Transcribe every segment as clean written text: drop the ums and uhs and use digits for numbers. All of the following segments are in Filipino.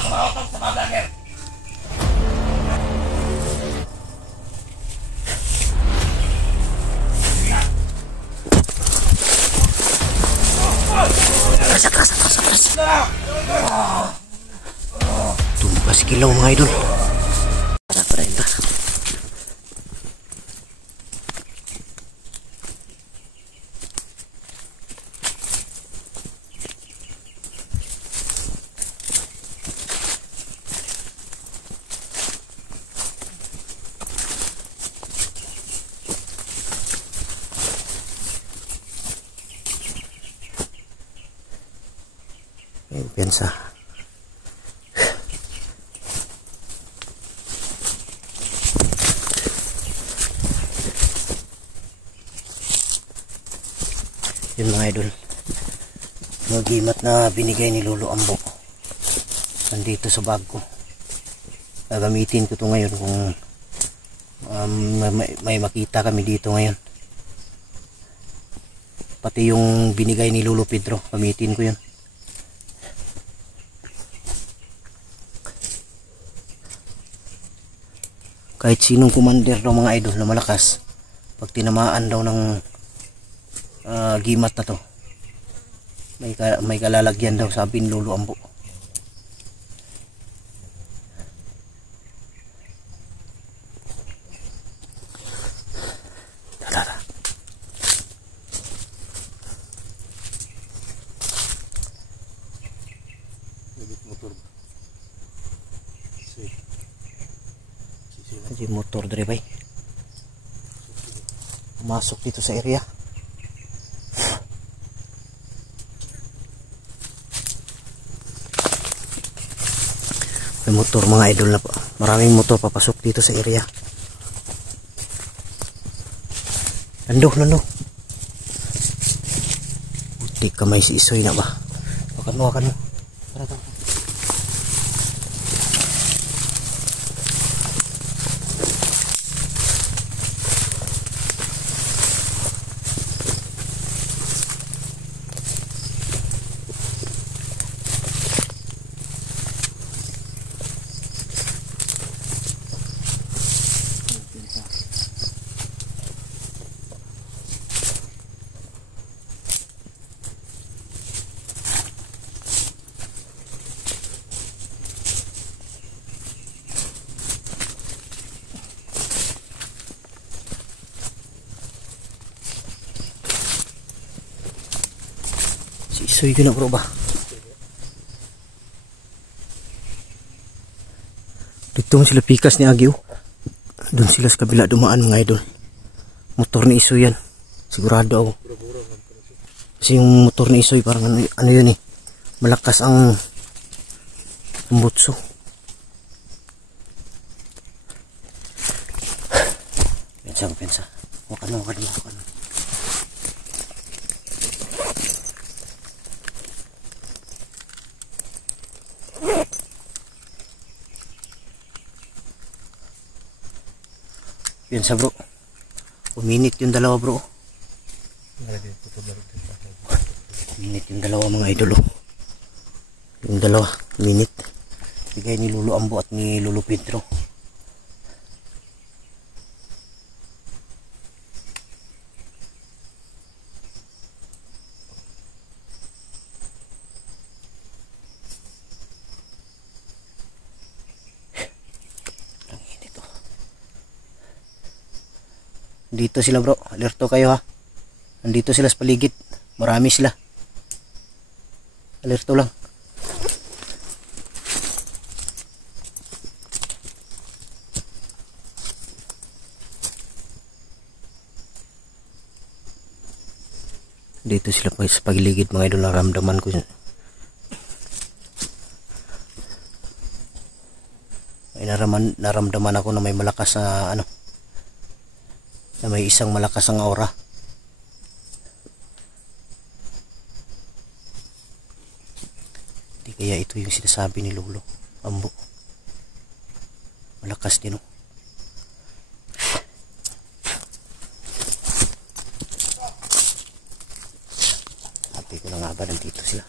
sa mga utang sa mga vlogger. Atras. Tumba si Kilaw mga idol. Para ito. Pensa. Yun mga idol, magimat na binigay ni Lolo Ambo nandito sa bag ko. Gagamitin ko to ngayon kung may makita kami dito ngayon. Pati yung binigay ni Lolo Pedro, gamitin ko yun. Kahit sinong commander daw mga idol na malakas, pag tinamaan daw ng gimat na to, may kalalagyan daw, sabi ni Lolo Ambo. Tara. Yung motor dari bay masuk dito sa area. May motor mga idol na po. Maraming motor papasok dito sa area. Nando. Buti kamay si Isoy na ba? Wakan mo. Tara. Isoy ko na bro ba? Dito sila pikas ni Agyo. Doon sila sa kabila dumaan mga idol. Motor ni Isoy yan. Sigurado ako. Kasi yung motor ni Isoy parang ano yun eh. Malakas ang butso. Pensa. Wakan. Yun sa bro. Uminit yung dalawa bro. Uminit yung dalawa mga idol. Yung dalawa, uminit. Bigay ni Lolo Ambo at ni Lolo Pedro. Dito sila bro, alerto kayo ha. Nandito sila sa paligid. Marami sila. Alerto lang. Dito sila sa paligid mga idol, naramdaman ko. May naramdaman ako na may malakas na na may isang malakas ang aura. Di kaya ito yung sinasabi ni Lolo Ambo. Malakas din Sabi ko na nga ba nandito sila.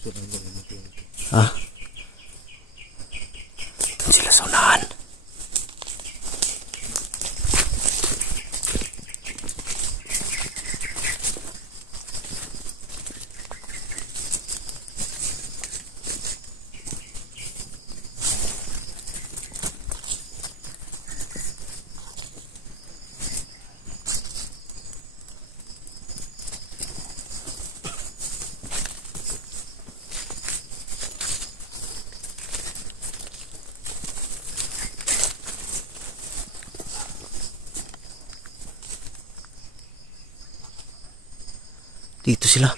Ha? Doon sila sa unahan. Dito sila.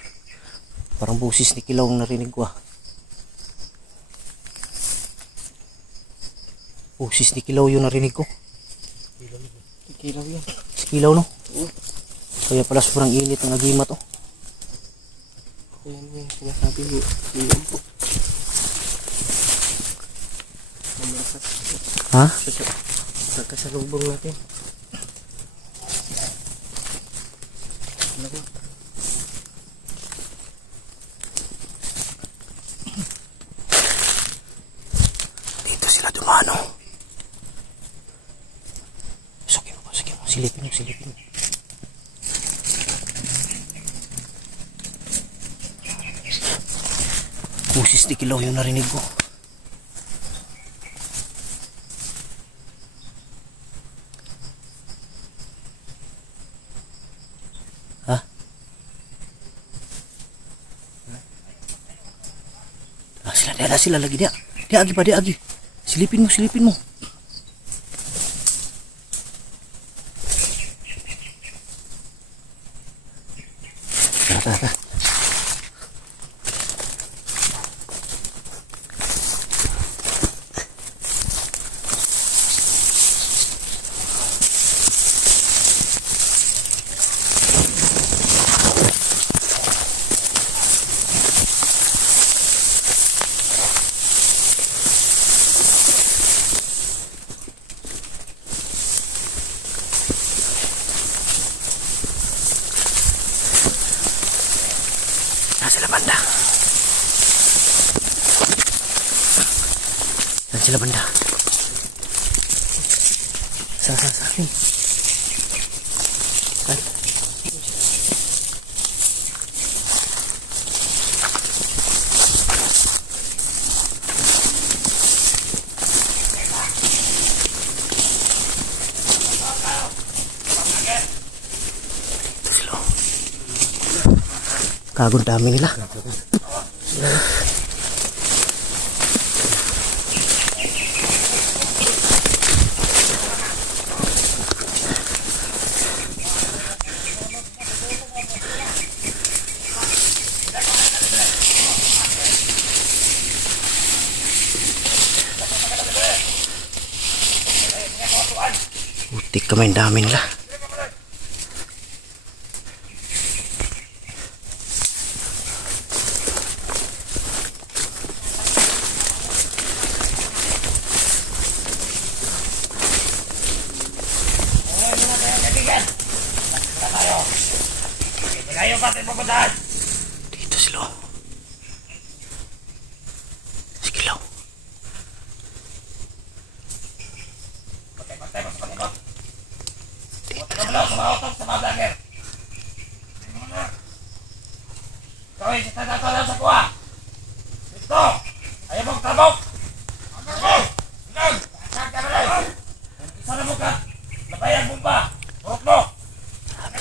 Parang busis ni Kilaw ang narinig ko ah. Busis ni Kilaw yung narinig ko. Kilaw yan. Si Kilaw no? Kaya pala sobrang init ng agimat oh. Ayan yung sinasabi ni Ian po. Ha? Nagkasalubong natin. Dito sila dumano. Sige mo. Silipin mo. Busis ni Kilaw yung narinig ko. Ha? Sila lagi dia. Dia agi. Silipin mo. Tara. Saan sila banda? Sa akin. Kagong dami nila. Utik kamay, dami nila. Dito sila. Sigilaw.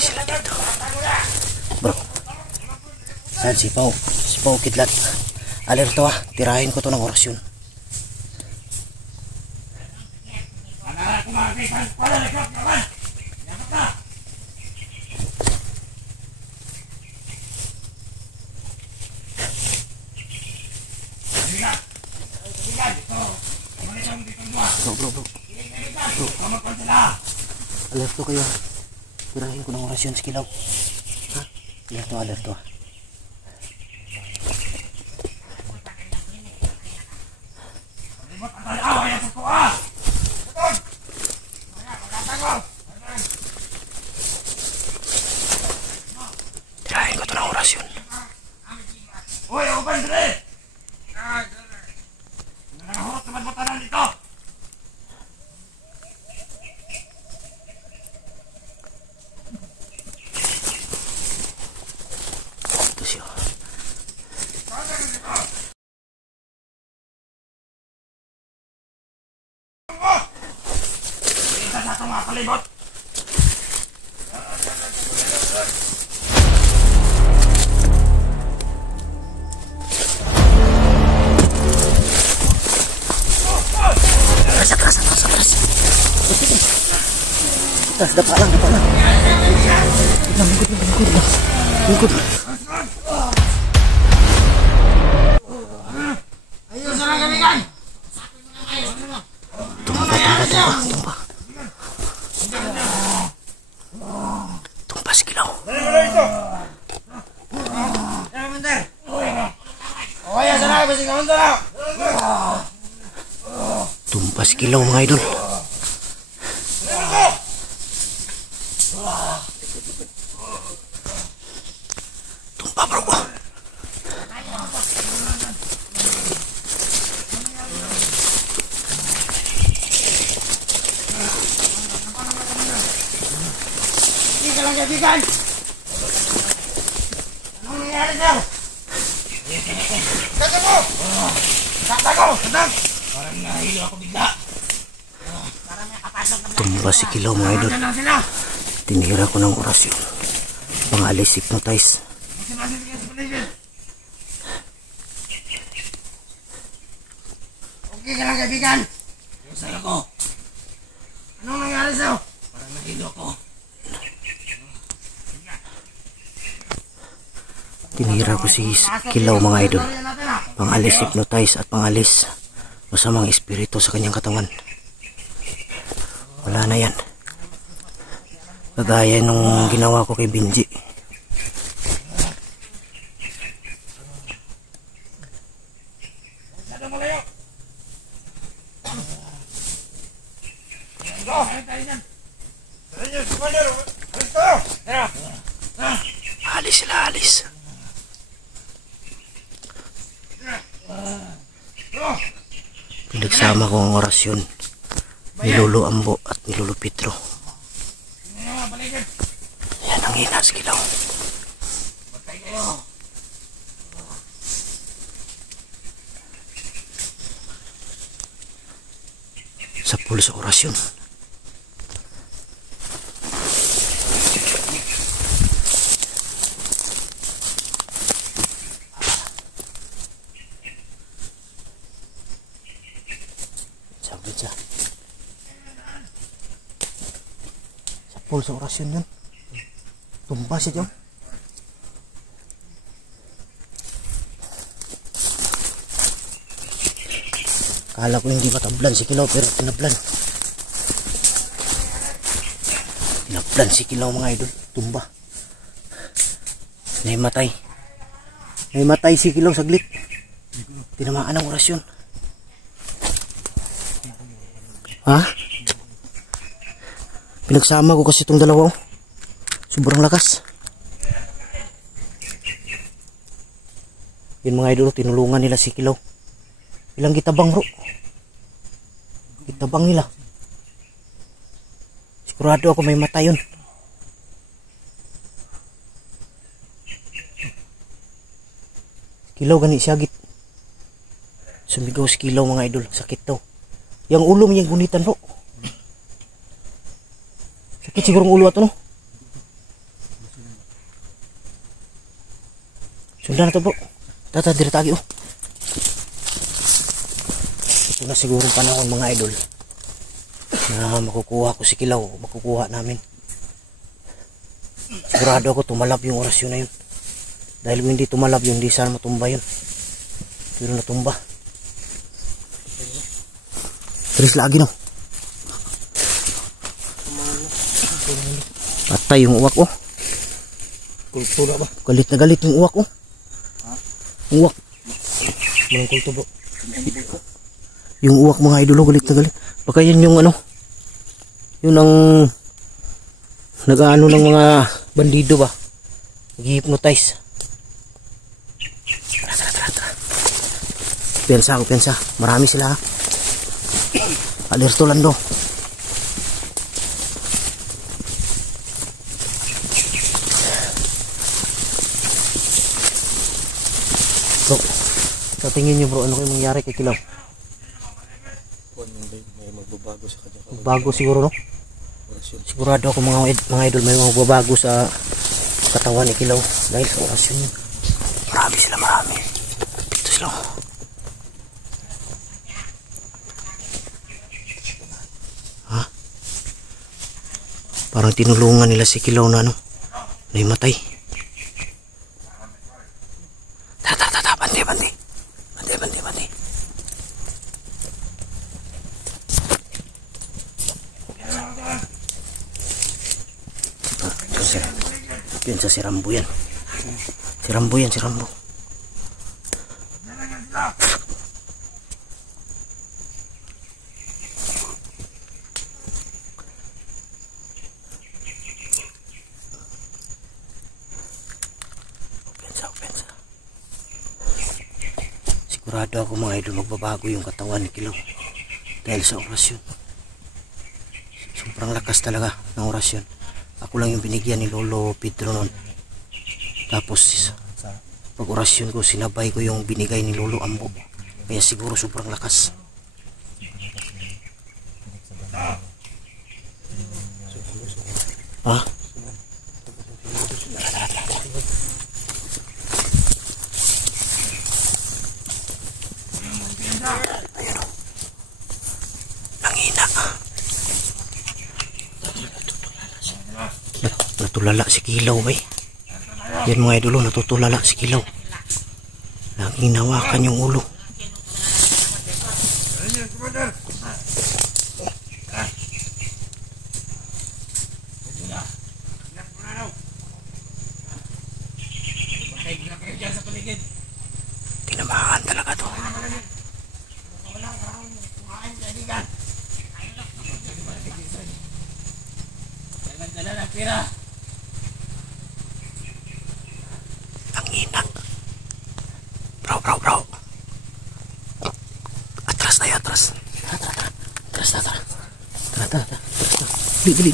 Sila dito. Bro. Saan si Pao? Si Pao Kidlat. Alerto ah. Tirahin ko to ng orasyon. Bro. Alerto kayo. Tirahin ko ng orasyon sa Kilaw. Ha? Alerto. Tirahin ko to ng orasyon. Ito siya. Atras, dapa lang. Lingkod. Tumpa. Tumpa si Kilaw. Tumpa si Kilaw mga idol. Tumpa bro. Kaibigan! Anong nangyari sa'yo? Kata mo! Kata ko! Kadang! Parang nahilo ako bigla. Parang may kapasok na. Tumba si Kilaw mga idol. Tinira ko ng orasyon. Pangalis, hypnotize. Okay ka lang kaibigan? Yung sa'yo ko. Anong nangyari sa'yo? Parang nahilo ako. Tinira ko si Kilaw mga idol. Pangalis, hypnotize at pangalis masamang espiritu sa kanyang katawan. Wala na yan. Kagaya nung ginawa ko kay Benji. Alis sila, alis. Pinagsama ko ang orasyon ni Lolo Ambo at ni Lolo Pedro. Yan ang hinas Kilaw. Sa pulso orasyon. Sabit siya. Sa pulso orasyon yun. Tumba siya dyan. Kala ko hindi matablan si Kilaw pero tinablan. Tinablan si Kilaw mga idol. Tumba. Naimatay. Naimatay si Kilaw saglit. Tinamaan ang orasyon. Ha? Pinagsama ko kasi itong dalawa. Sobrang lakas. Yun mga idol, tinulungan nila si Kilaw. Ilang gitabang bro. Gitabang nila. Sigurado ako may mata yun. Kilaw gani siyagit. Sumigaw si Kilaw mga idol. Sakit daw. Yang ulo mo yung gunitan bro. Sakit sigurong ulo ato no. Sundan na to bro. Tata diretagi oh. Ito na siguro panahon mga idol na makukuha ko si Kilaw. Makukuha namin. Sigurado ako tumalab yung orasyon na yun. Dahil kung hindi tumalab yun, hindi sana matumba yun. Pero natumba. Terus lagi no. Patay yung uwak oh. Kultura ba? Galit na galit yung uwak oh. Uwak. Mga kulto bro. Yung uwak mga idolo galit na galit. Baka yan yung ano. Yun ang nag-ano ng mga bandido ba. Nag-hypnotize. Tara. Pensa ako, pensa. Marami sila. Alerto Lando. Bro, sa tingin nyo bro, ano kayo mangyari kay Kilaw? May magbabago sa kanya. Bago siguro, no? Sigurado ako mga idol, may magbabago sa katawan ni Kilaw dahil sa orasyon niya. Marami sila, marami. Dito sila. Ha? Parang tinulungan nila si Kilaw na ano, naimatay. Bante. Piensa si Rambo yan. Si Rambo. Piensa. Sigurado ako mga idol, magbabago yung katawan ni Kilaw dahil sa orasyon. Sobrang lakas talaga ng orasyon. Ako lang yung binigyan ni Lolo Pedro noon. Tapos pag orasyon ko, sinabay ko yung binigay ni Lolo Ambo. Kaya siguro sobrang lakas. Ha? Ayun o. Nangina. Natulala si Kilaw ba eh. Yan mga idolo, natutulala si Kilaw. Laging nawakan yung ulo. Tinamaan talaga to. Dala ng pira. Ang ina. Bro. Atras tayo, atras. Tara. Dili.